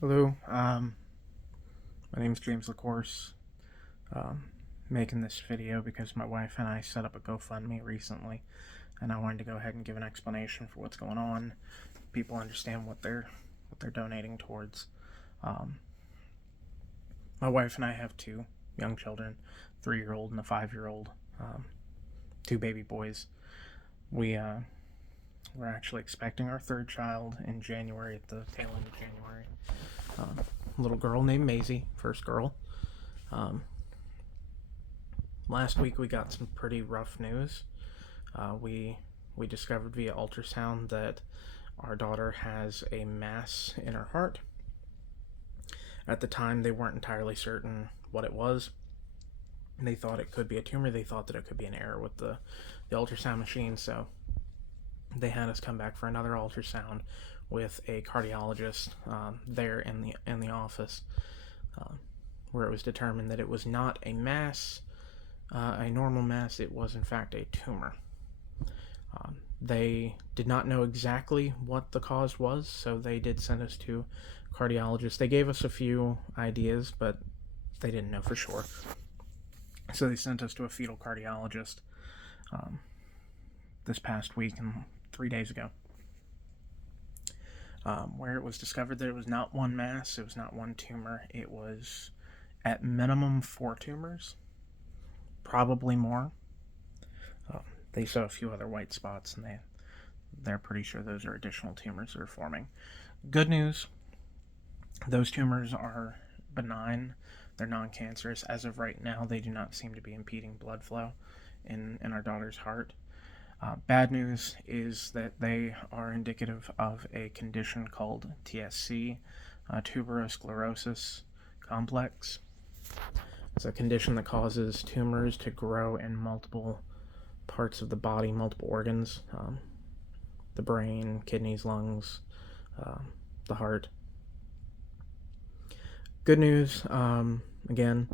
Hello, my name is James LaCourse. Um, Making this video because my wife and I set up a GoFundMe recently, and I wanted to go ahead and give an explanation for what's going on. People understand what they're donating towards. Um, my wife and I have two young children, 3-year-old and a 5-year-old, two baby boys. We're actually expecting our third child in January, at the tail end of January. Little girl named Maisie, first girl. Um, Last week we got some pretty rough news. We discovered via ultrasound that our daughter has a mass in her heart. At the time, they weren't entirely certain what it was. They thought it could be a tumor. They thought that it could be an error with the ultrasound machine. So they had us come back for another ultrasound with a cardiologist there in the office, where it was determined that it was not a mass, a normal mass. It was in fact a tumor. They did not know exactly what the cause was, so they did send us to cardiologists. They gave us a few ideas, but they didn't know for sure. So they sent us to a fetal cardiologist this past week and 3 days ago, where it was discovered that it was not one mass, it was not one tumor, it was at minimum 4 tumors, probably more. They saw a few other white spots, and they're pretty sure those are additional tumors that are forming. Good news, those tumors are benign. They're non-cancerous. As of right now, they do not seem to be impeding blood flow in our daughter's heart. Bad news is that they are indicative of a condition called TSC, Tuberous Sclerosis Complex. It's a condition that causes tumors to grow in multiple parts of the body, multiple organs, the brain, kidneys, lungs, the heart. Good news, again,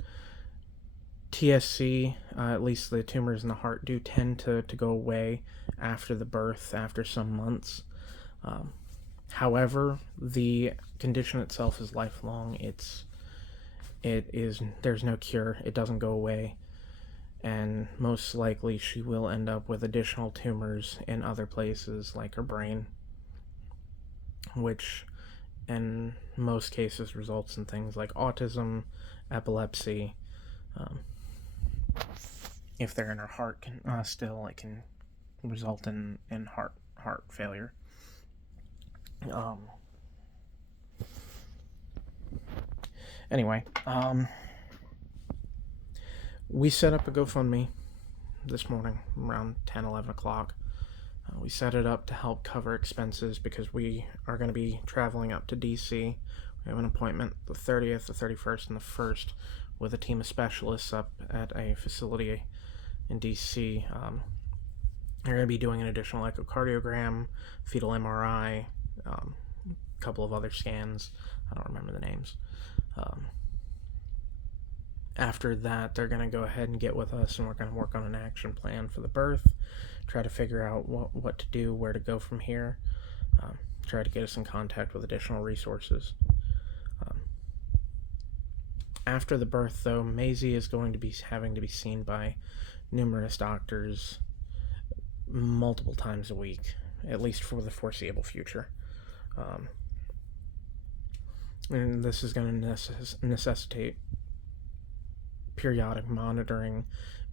TSC, at least the tumors in the heart, do tend to go away after the birth, after some months. However, the condition itself is lifelong. There's no cure. It doesn't go away. And most likely she will end up with additional tumors in other places, like her brain, which in most cases results in things like autism, epilepsy. If they're in her heart, still it can result in heart failure. Anyway, we set up a GoFundMe this morning around 10-11 o'clock. We set it up to help cover expenses because we are going to be traveling up to DC. We have an appointment the 30th, the 31st, and the 1st with a team of specialists up at a facility in DC. They're going to be doing an additional echocardiogram, fetal MRI, a couple of other scans. I don't remember the names. After that, they're going to go ahead and get with us, and we're going to work on an action plan for the birth, try to figure out what to do, where to go from here, try to get us in contact with additional resources. After the birth, though, Maisie is going to be having to be seen by numerous doctors multiple times a week, at least for the foreseeable future. And this is going to necessitate periodic monitoring,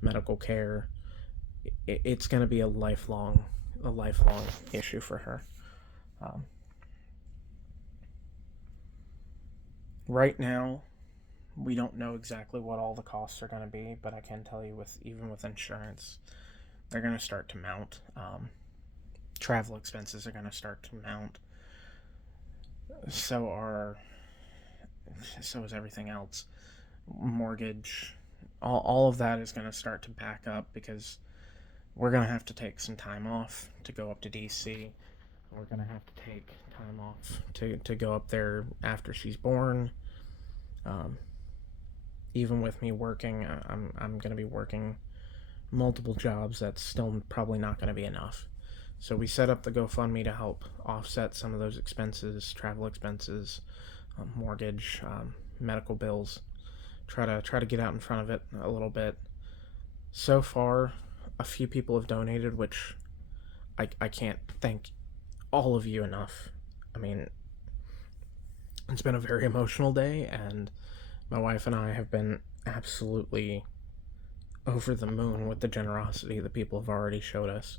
medical care. It's going to be a lifelong issue for her. Right now, we don't know exactly what all the costs are going to be, but I can tell you, even with insurance, they're going to start to mount. Travel expenses are going to start to mount. So is everything else. Mortgage, all of that is going to start to back up because we're going to have to take some time off to go up to DC. We're going to have to take time off to go up there after she's born. Even with me working, I'm going to be working multiple jobs. That's still probably not going to be enough. So we set up the GoFundMe to help offset some of those expenses, travel expenses, mortgage, medical bills. Try to get out in front of it a little bit. So far, a few people have donated, which I can't thank all of you enough. I mean, it's been a very emotional day, and my wife and I have been absolutely over the moon with the generosity that people have already showed us.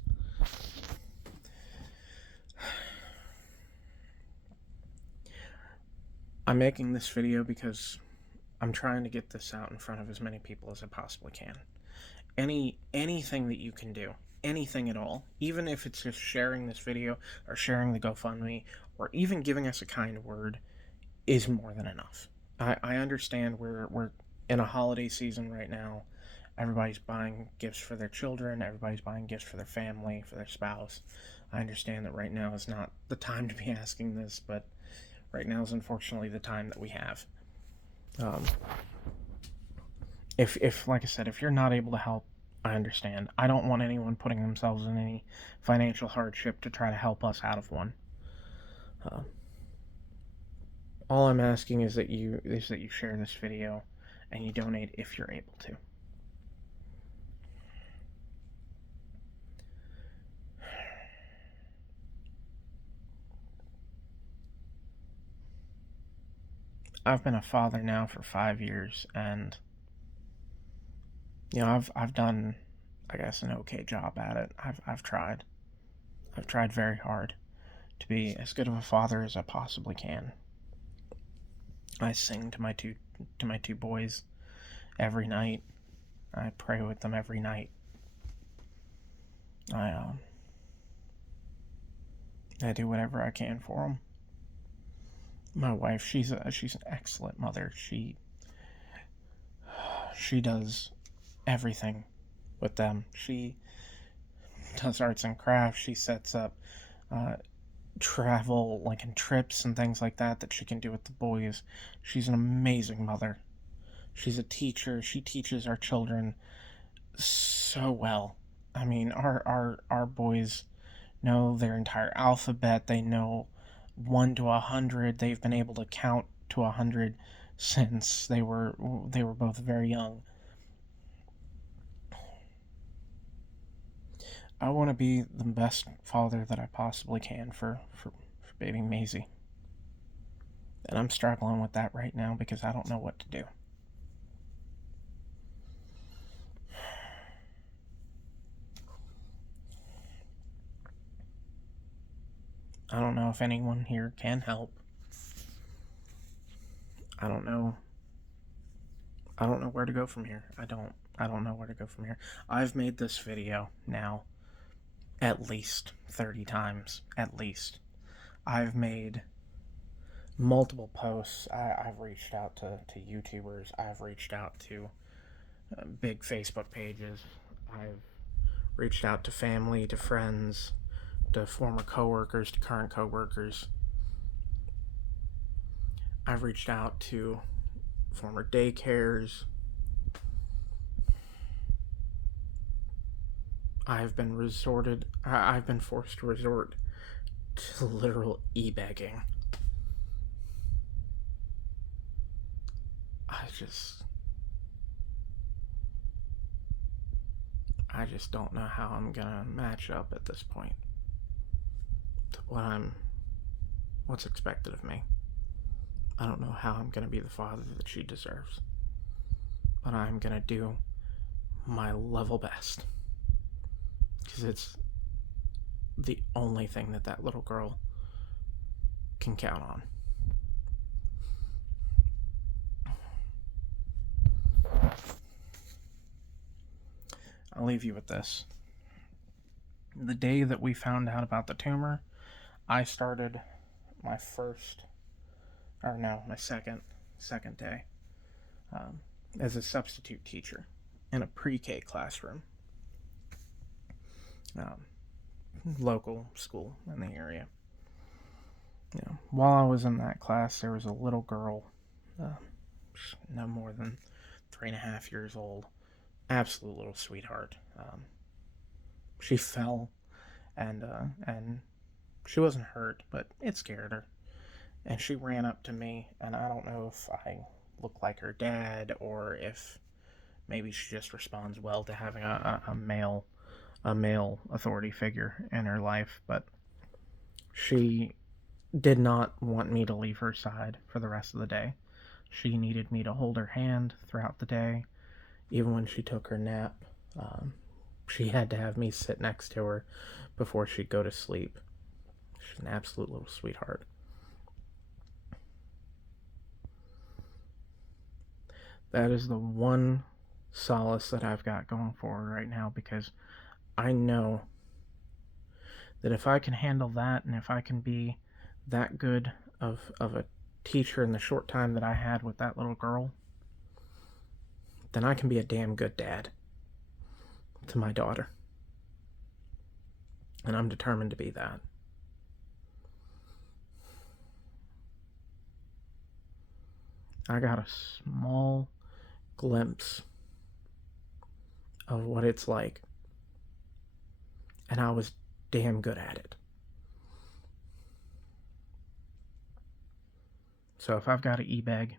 I'm making this video because I'm trying to get this out in front of as many people as I possibly can. Anything that you can do, anything at all, even if it's just sharing this video or sharing the GoFundMe or even giving us a kind word, is more than enough. I understand we're in a holiday season right now. Everybody's buying gifts for their children. Everybody's buying gifts for their family, for their spouse. I understand that right now is not the time to be asking this, but right now is unfortunately the time that we have. If like I said, if you're not able to help, I understand. I don't want anyone putting themselves in any financial hardship to try to help us out of one. All I'm asking is that you share this video and you donate if you're able to. I've been a father now for 5 years, and you know, I've done, I guess, an okay job at it. I've tried very hard to be as good of a father as I possibly can. I sing to my two boys every night. I pray with them every night. I do whatever I can for them. My wife, she's an excellent mother. She does everything with them. She does arts and crafts. She sets up travel, like in trips and things like that she can do with the boys. She's an amazing mother. She's a teacher. She teaches our children so well. I mean, our boys know their entire alphabet. They know 1 to 100. They've been able to count to 100 since they were both very young. I want to be the best father that I possibly can for baby Maisie. And I'm struggling with that right now because I don't know what to do. I don't know if anyone here can help. I don't know where to go from here. I don't know where to go from here. I've made this video now at least 30 times, at least. I've made multiple posts. I've reached out to YouTubers. I've reached out to big Facebook pages. I've reached out to family, to friends, to former coworkers, to current coworkers. I've reached out to former daycares. I've been forced to resort to literal e-begging. I just don't know how I'm gonna match up at this point to what's expected of me. I don't know how I'm gonna be the father that she deserves, but I'm gonna do my level best. Because it's the only thing that little girl can count on. I'll leave you with this. The day that we found out about the tumor, I started my second day as a substitute teacher in a pre-K classroom. Local school in the area. You know, while I was in that class, there was a little girl, no more than 3.5 years old, absolute little sweetheart. She fell, and she wasn't hurt, but it scared her. And she ran up to me, and I don't know if I look like her dad or if maybe she just responds well to having a male authority figure in her life, but she did not want me to leave her side for the rest of the day. She needed me to hold her hand throughout the day. Even when she took her nap, um, she had to have me sit next to her before she'd go to sleep. She's an absolute little sweetheart. That is the one solace that I've got going forward right now, because I know that if I can handle that, and if I can be that good of a teacher in the short time that I had with that little girl, then I can be a damn good dad to my daughter. And I'm determined to be that. I got a small glimpse of what it's like, and I was damn good at it. So if I've got to e-beg,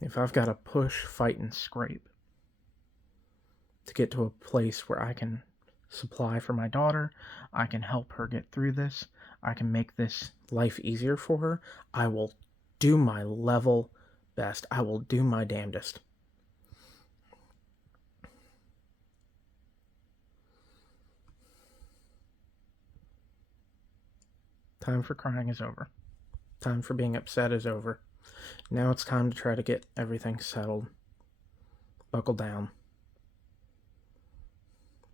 if I've got to push, fight, and scrape to get to a place where I can supply for my daughter, I can help her get through this, I can make this life easier for her, I will do my level best. I will do my damnedest. Time for crying is over. Time for being upset is over. Now it's time to try to get everything settled. Buckle down.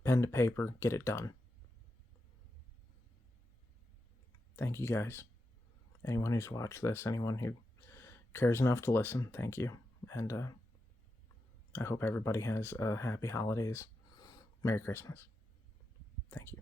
Pen to paper, get it done. Thank you guys. Anyone who's watched this, anyone who cares enough to listen, thank you. And I hope everybody has happy holidays. Merry Christmas. Thank you.